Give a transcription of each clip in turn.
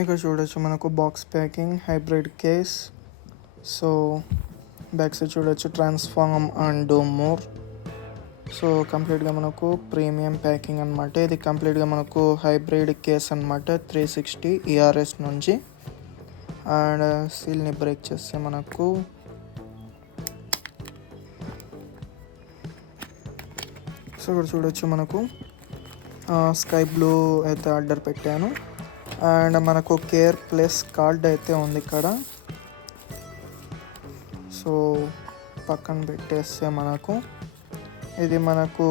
ఇక్కడ చూడొచ్చు మనకు box packing hybrid case. So back side చూడొచ్చు transform and do more. So కంప్లీట్గా మనకు ప్రీమియం ప్యాకింగ్ అనమాట. ఇది కంప్లీట్గా మనకు హైబ్రిడ్ కేస్ అనమాట 360 ERS నుంచి. అండ్ సీల్ని బ్రేక్ చేస్తే మనకు సో ఇక్కడ చూడొచ్చు మనకు స్కై బ్లూ అయితే ఆర్డర్ పెట్టాను. అండ్ మనకు కేర్ ప్లస్ కార్డ్ అయితే ఉంది ఇక్కడ. సో పక్కన పెట్టేస్తే మనకు ఇది మనకు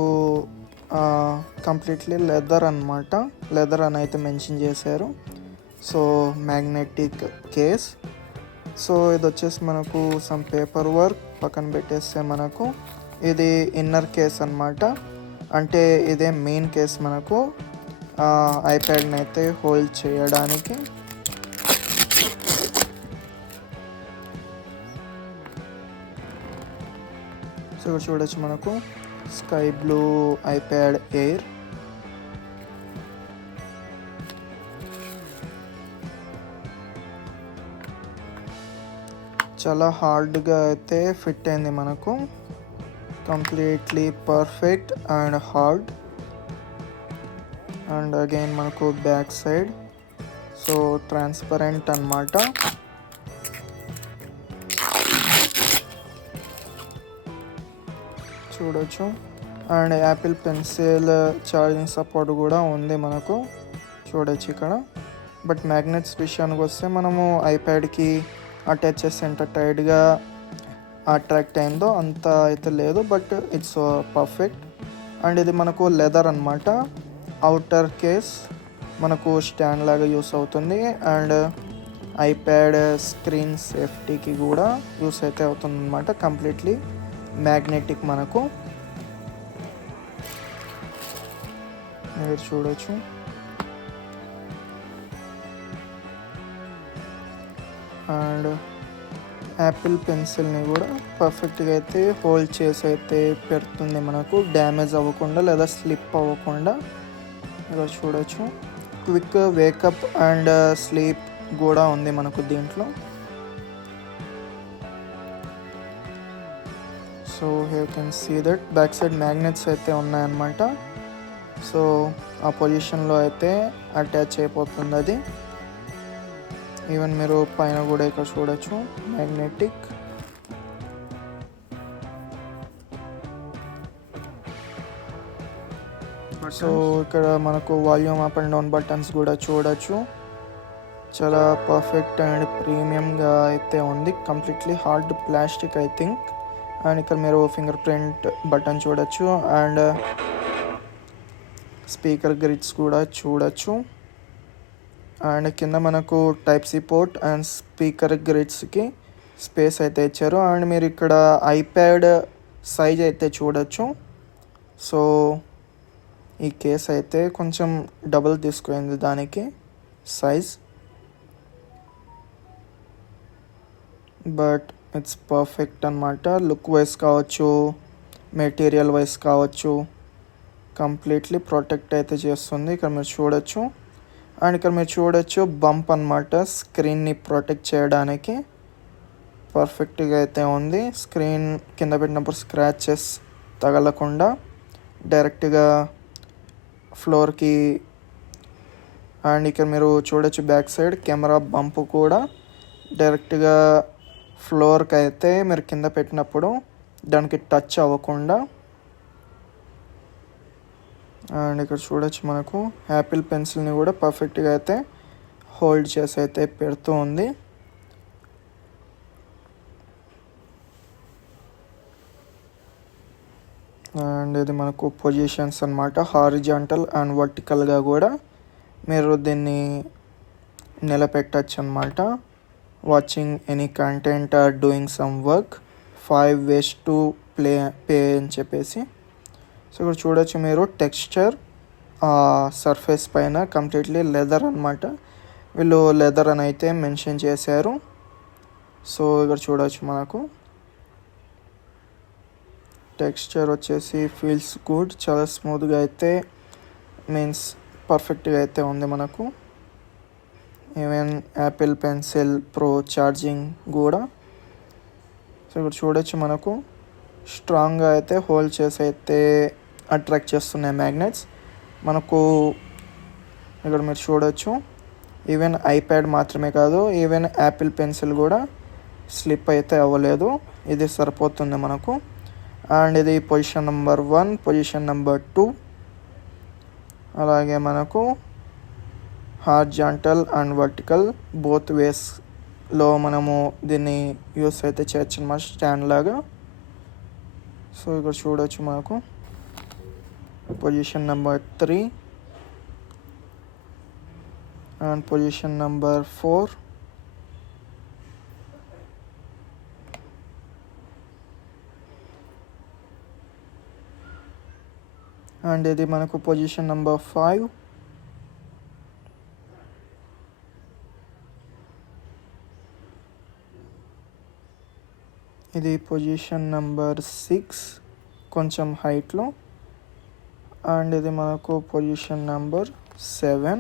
కంప్లీట్లీ లెదర్ అనమాట. లెదర్ అని అయితే మెన్షన్ చేశారు. So magnetic case. సో ఇది వచ్చేసి మనకు సమ్ పేపర్ వర్క్ పక్కన పెట్టేస్తే మనకు ఇది ఇన్నర్ కేస్ అనమాట. అంటే ఇదే మెయిన్ కేస్ మనకు ఐప్యాడ్ని అయితే హోల్డ్ చేయడానికి. సో ఇక్కడ చూడొచ్చు మనకు స్కై బ్లూ ఐప్యాడ్ ఎయిర్. చాలా హార్డ్గా అయితే ఫిట్ అయింది మనకు. Completely perfect and hard. And again మనకు బ్యాక్ సైడ్ సో ట్రాన్స్పరెంట్ అన్నమాట. చూడొచ్చు. And Apple pencil charging support కూడా ఉంది మనకు. చూడొచ్చు ఇక్కడ. బట్ మ్యాగ్నెట్స్ విషయానికి వస్తే మనము ఐప్యాడ్కి అటాచ్ చేసి ఎంత టైట్గా అట్రాక్ట్ అయిందో అంత అయితే లేదు. But it's perfect. అండ్ ఇది మనకు లెదర్ అనమాట. అవుటర్ కేస్ మనకు స్టాండ్ లాగా యూస్ అవుతుంది. అండ్ ఐప్యాడ్ స్క్రీన్ సేఫ్టీకి కూడా యూస్ అయితే అవుతుంది అనమాట. కంప్లీట్లీ మ్యాగ్నెటిక్ మనకు. మీరు చూడొచ్చు. అండ్ యాపిల్ పెన్సిల్ని కూడా పర్ఫెక్ట్గా అయితే హోల్డ్ చేసి అయితే పెడుతుంది మనకు, డ్యామేజ్ అవ్వకుండా లేదా స్లిప్ అవ్వకుండా. ఇక్కడ చూడొచ్చు. క్విక్ వేకప్ అండ్ స్లీప్ కూడా ఉంది మనకు దీంట్లో. So you can see that back side magnets అయితే ఉన్నాయన్నమాట. సో ఆ పొజిషన్లో అయితే అటాచ్ అయిపోతుంది అది. ఈవెన్ మీరు పైన కూడా ఇక్కడ చూడొచ్చు మ్యాగ్నెటిక్. సో ఇక్కడ మనకు volume up and down buttons కూడా చూడొచ్చు. చాలా పర్ఫెక్ట్ అండ్ ప్రీమియంగా అయితే ఉంది. Completely hard plastic I think. And ఇక్కడ మీరు ఫింగర్ ప్రింట్ బటన్ చూడొచ్చు. అండ్ స్పీకర్ గ్రిడ్స్ కూడా చూడొచ్చు. అండ్ కింద మనకు type C port and speaker గ్రిడ్స్కి స్పేస్ అయితే ఇచ్చారు. అండ్ మీరు ఇక్కడ ఐప్యాడ్ సైజ్ అయితే చూడొచ్చు. సో ఈ కేస్ అయితే కొంచెం డబుల్ తీసుకుంది దానికి సైజ్. బట్ ఇట్స్ పర్ఫెక్ట్ అన్నమాట. లుక్ వైజ్ కావచ్చు, మెటీరియల్ వైజ్ కావచ్చు, కంప్లీట్లీ ప్రొటెక్ట్ అయితే చేస్తుంది. ఇక్కడ మీరు చూడొచ్చు. అండ్ ఇక్కడ మీరు చూడొచ్చు బంప్ అన్నమాట, స్క్రీన్ని ప్రొటెక్ట్ చేయడానికి పర్ఫెక్ట్గా అయితే ఉంది. స్క్రీన్ కింద పెట్టినప్పుడు స్క్రాచెస్ తగలకుండా డైరెక్ట్గా ఫ్లోర్కి. అండ్ ఇక్కడ మీరు చూడొచ్చు బ్యాక్ సైడ్ కెమెరా బంప్ కూడా డైరెక్ట్గా ఫ్లోర్కి అయితే మీరు కింద పెట్టినప్పుడు దానికి టచ్ అవ్వకుండా. అండ్ ఇక్కడ చూడొచ్చు మనకు యాపిల్ పెన్సిల్ని కూడా పర్ఫెక్ట్గా అయితే హోల్డ్ చేసి అయితే పెడుతూ ఉంది. అండ్ ఇది మనకు పొజిషన్స్ అన్నమాట. హారిజాంటల్ అండ్ వర్టికల్గా కూడా మీరు దీన్ని నిలబెట్టచ్చు అన్నమాట. Watching any content or doing some work, 5 ways to pay అని చెప్పేసి. సో ఇక్కడ చూడొచ్చు మీరు టెక్స్చర్ సర్ఫేస్ పైన కంప్లీట్లీ లెదర్ అనమాట. వీళ్ళు లెదర్ అని అయితే మెన్షన్ చేశారు. సో ఇక్కడ చూడొచ్చు మనకు టెక్స్చర్ వచ్చేసి ఫీల్స్ గుడ్. చాలా స్మూత్గా అయితే మీన్స్ పర్ఫెక్ట్గా అయితే ఉంది మనకు. Even Apple pencil pro charging కూడా. సో ఇక్కడ చూడొచ్చు మనకు స్ట్రాంగ్గా అయితే హోల్డ్ చేసి అయితే అట్రాక్ట్ చేస్తున్నాయి మ్యాగ్నెట్స్ మనకు. ఇక్కడ మీరు చూడొచ్చు ఈవెన్ ఐప్యాడ్ మాత్రమే కాదు, ఈవెన్ యాపిల్ పెన్సిల్ కూడా స్లిప్ అయితే అవ్వలేదు. ఇది సరిపోతుంది మనకు. అండ్ ఇది పొజిషన్ నెంబర్ 1, పొజిషన్ నెంబర్ 2. అలాగే మనకు హార్జాంటల్ అండ్ వర్టికల్ బోత్ వేస్లో మనము దీన్ని యూస్ అయితే చేయొచ్చు అన్నమాట, స్టాండ్ లాగా. సో ఇక్కడ చూడొచ్చు మనకు position number 3 and position number 4. And ఇది మనకు పొజిషన్ నెంబర్ 5. ఇది పొజిషన్ నెంబర్ 6 కొంచెం హైట్లో. అండ్ ఇది మనకు పొజిషన్ నెంబర్ 7.